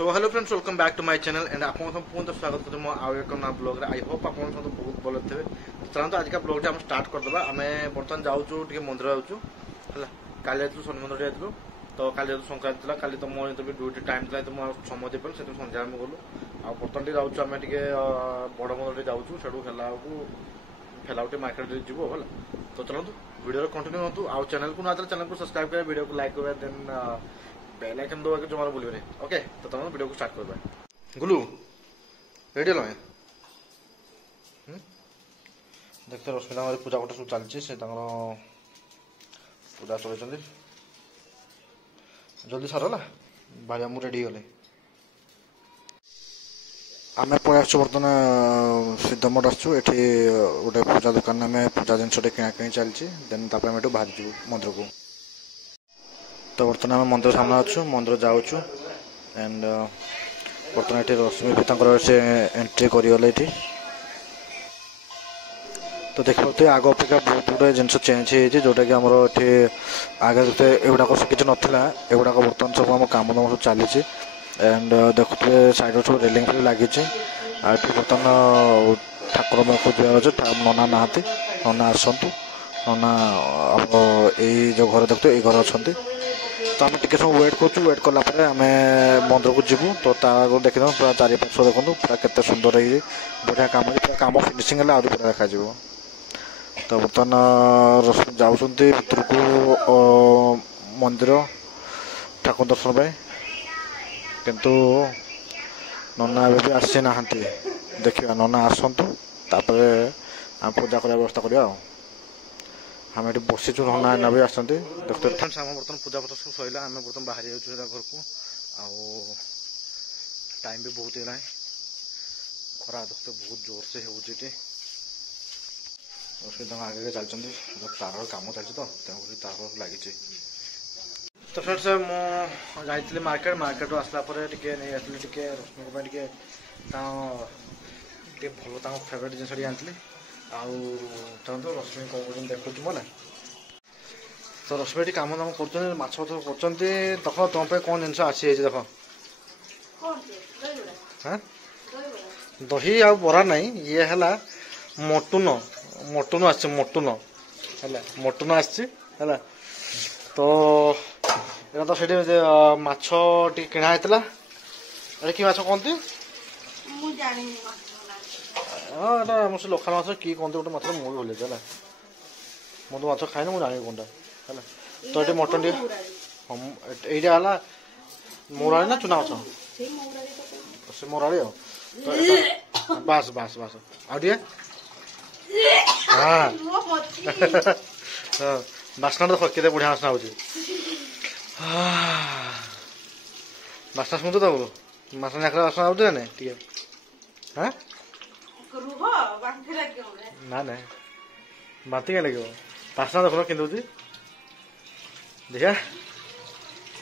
So hello friends welcome back to my channel and आप पुनः स्वागत करते मो आउ एक ना ब्लॉग रे आई होप आप बहुत भल थे। तो चलते आज का ब्लॉग हम स्टार्ट करदे आम बर्तमान जाऊँ टे मंदिर जाऊँ है काली जाइलु शनि मंदिर जाइलु तो काली संक्रांति था काली तो मोर भी ड्यूटी टाइम था तो मुझे समय दे पारे से सन्ध्या आम गलु आ बर्तमान टे जाऊँ आम टे बड़ मंदिर जाऊँ से फेलाउटे मार्केट जीव है। तो चलते वीडियो कंटिन्यू हूँ आउ चैनल को ना चैनल को सब्सक्राइब करें वीडियो को लाइक करें देन बेल आइकन दबा के जमा बोलिए ओके। तो तुम वीडियो को स्टार्ट करबा गुलू रेडी लगे देखते रश्मिता पूजा पाठ सब चलती से पूजा चल जल्दी सारा भाई आम रेडी गले आम पलि आस बर्तमान सिद्धमठ आसू ये गोटे पूजा दुकान में पूजा जिन किणाकिणी चलती देन तापर बाहर जीव मंदिर को। तो बर्तमान आम मंदिर सामने अच्छु मंदिर जाऊँ एंड बर्तमान ये रश्मि भी से एंट्री करगले ये। तो देख पाते आग अपेक्षा बहुत गुड़े जिन चेंज हो जोटा कि आमर ये आगे जो एगुड़ाक किसी नाला एगुड़ाक बर्तमान सब आम कम दाम सब चली एंड देखुए साइड सब रेलिंग भी लगी बर्तमान ठाकुर पाखु जावर अच्छे नना ना नना आसतु नना यही जो घर देखते ये घर अच्छा तो आम टे सब वेट करूँ वेट कलापर आम मंदिर को जीवु तो देखी पूरा चारि पार्श्व देखो पूरा केते सुंदर है बढ़िया काम पूरा काम फिनिशिंग है पूरा देखा। तो बर्तमान रश्मि जाऊँगी भर को मंदिर ठाकुर दर्शन पाई किंतु नना ए भी आसी ना देखा नना आसतु तापर आम पूजा करने व्यवस्था करवा आम ये बसीचु नना एना भी आसते देखते फ्रेंड्स आम बर्तमान पूजा पत्र सब सैला आम बर्तमान बाहर जाऊँ घर को टाइम भी बहुत है खरा देखते बहुत जोर से होती आगे चलती तार कम चलती तो तार लगी। तो फ्रेंड्स मु जाइली मार्केट मार्केट आसला टे नहीं आसली टे रश्मि टे भल फेवरेट जिन आनी आलते रश्मि कौन देखुच मैंने तो रश्मि ये कम दाम कर माछ कर देख तुम पे कौन जिन आसी देख हाँ दही आ बरा नहीं ये है मटुन मटुन आस मटुन है मटुन आस तो यहाँ तो से माछ टी किणा होता कि माछ कहती हाँ यहाँ से लोकल माछ कि कहते गोटे माछ मुझे भूल है मुझे माछ खाए मुझे जानी कौनटा है तो ये मटन टी यहाँ मौराड़ी ना चुना माछ से मौराड़ी तो बास बास बास आगे हाँ बास्ना देख के बढ़िया बास्ना हो बास्ना शुणु तो बास्ना जाकर बास्ना आउे ना टे हाँ ना ना बांती क्या लगे बास्ना देख कि देखा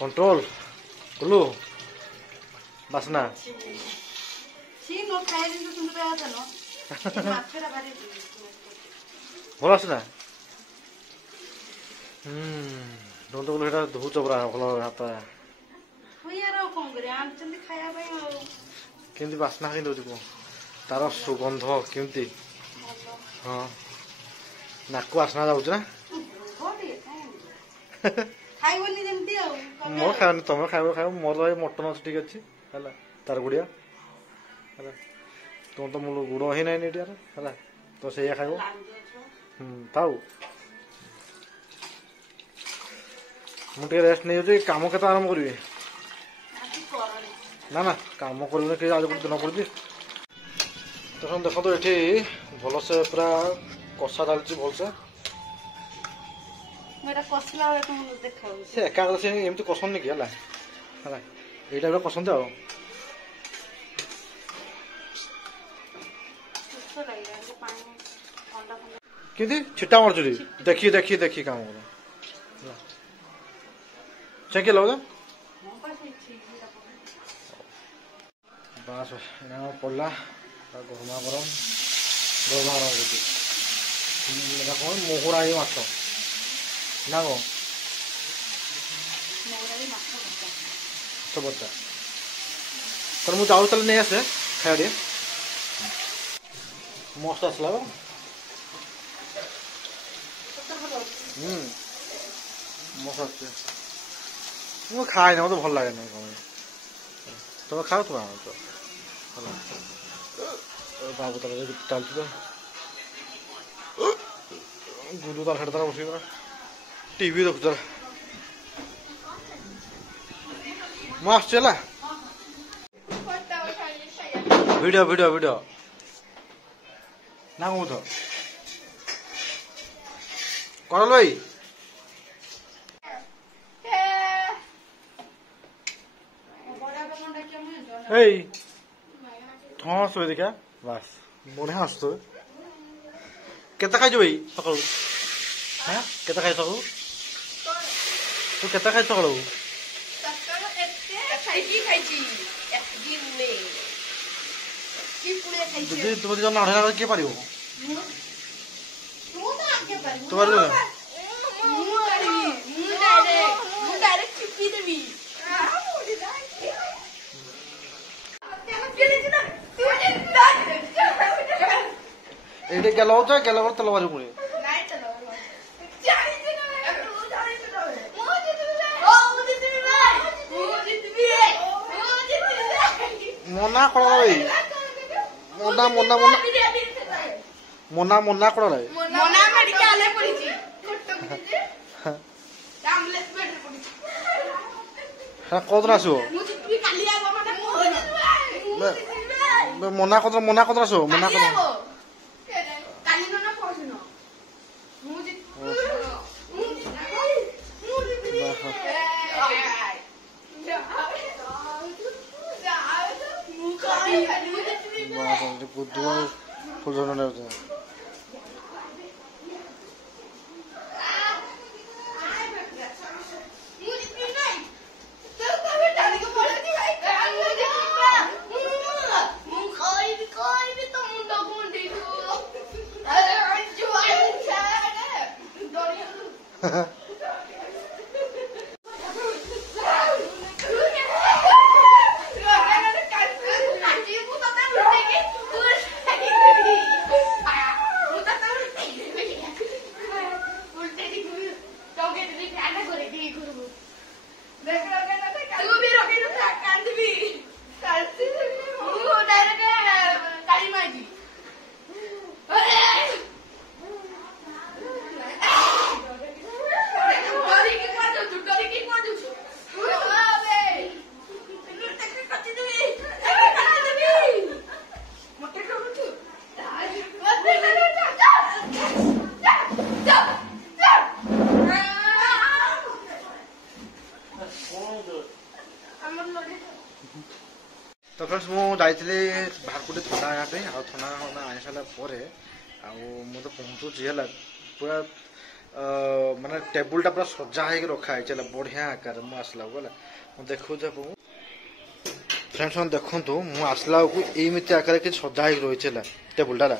कंट्रोल कुलू बास्ना भल आस ना तुम तो बोले धुच पूरा भल हाथ केमती बास्ना कहीं दूसरी कह तार सुगंध केमती हाँ नाक बास्ना जाऊँ ना मोर खाए तुम खाइब खाइब मोर मटन अच्छे ठीक अच्छे है तार गुड़िया है तुम तो मूल गुड़ ही नहीं है तो से खाइब थाऊ मुझे रेस्ट नहीं कम के आरम्भ करी ना ना कम कर आज गोटे दिन कर तो देख तो ये भल से पूरा कषा चलती भलसे एका से एमती कसनी कि है ये टाइप कसते आ कि छिटा मार्चुरी देखी देखी देखी काम कर चेक लगे बास पड़ा गरमा गरम कौन मुहुराई माछ ना कौन बच्चा तर मुझे जाऊँ ताले नहीं आसे खाया दिए मस्त आसला मस्त आसছে ମୁଁ ଖାଏନି ମତେ ଭଲ ଲାଗେନି ତମେ ଖାଉଥିବ ତ ହେଲା ବାବୁ ତାର ଚାଲିଛି ତ ଗୁରୁ ତାର ସେଠି ତାର ବସିକି ଟିଭି ଦେଖୁଛ ମୁଁ ଆସୁଛି ହେଲା ଭିଡ଼ିଓ ଭିଡ଼ିଓ ଭିଡ଼ିଓ ନା କହୁଛ କରଲ ଭାଇ এই তোমার শুয়ে দেখা বাস মনে হাসতো কেতে খাইছো ভাই সকালু হ্যাঁ কেতে খাই সকালু তু কেতে খাই সকালু যদি তুমি যদি না আড়াই কে পারিব তোমার এইটা গেল গেল তেল বাড়ি পুড়ে মনা করা ভাই মনা মনা মনা মনা মনা করা ভাই মনা মেডিকেলে পড়িছি আমলে বেডে পড়িছি হ্যাঁ কতদিন আসো কালি আইব মানে মনা কত আসো মনা কত কালি না পড়ছিনো মুজি बुद्धू फुल होता है तो फ्रेंड्स मुझे बाहर को थंडा आया थंडा आनी सारा तो पहुँचुची है पूरा माने टेबुलटा पूरा सजा हो रखाई बढ़िया आकार मुझे आसला मुझे देखो फ्रेंड्स मैंने देखु मुझे आसला एमती आकार कि सजा हो रही है टेबुलटा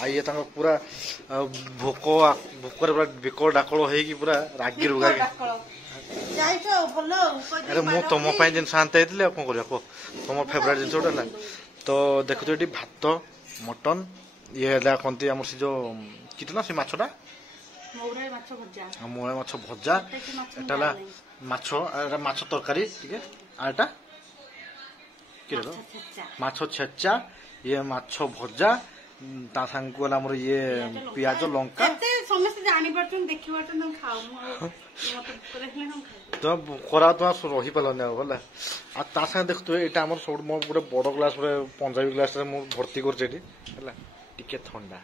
आ ये पूरा भोक भोकर पूरा बिकल डाकल हो पूरा रागी रुगा अरे मु तुम जिन शांत कौन कर तुम फेवरेट जिन गोटे तो देखु ये भात मटन ये कहती आम से जो कितना से माछटा मौरा माछ भजा एटा माछ तरकारी आटा माछ छेचा ये माछ भजा ता सांग को हमर ये प्याज लंका समस्त जानि परछन देखि परछन हम खाऊ तो खरा तो रही पालने बोला आ ता संग देखतो एटा हमर सब मो पूरे बड़ ग्लास रे पंजाबी ग्लास रे मो भर्ती कर जेटी हला टिके ठंडा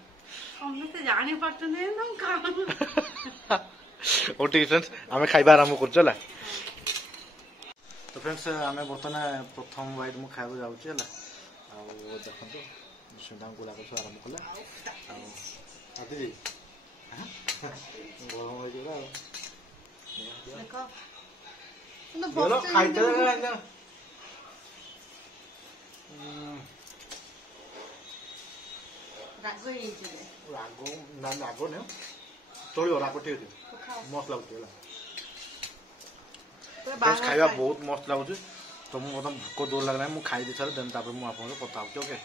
समस्त जानि परछन हम खाऊ ओटी फ्रेंड्स हमें खाइबा आरंभ करछ हला तो फ्रेंड्स हमें बर्तमान प्रथम वाइट मु खाइबा जाउछी हला आ देखंतो सुधा गुला कर आरंभ कला आदि गरम हो गला देखो बोलो खाइते ना रागो ना रागो ने तोड़ी रागो टे मस्त लागुला बस खाइबा बहुत मस्त लागुछ तो मुझे भोक जोर लगे मुझे खाई सारे देन तापर मुझे आपको कथा होचे ओके।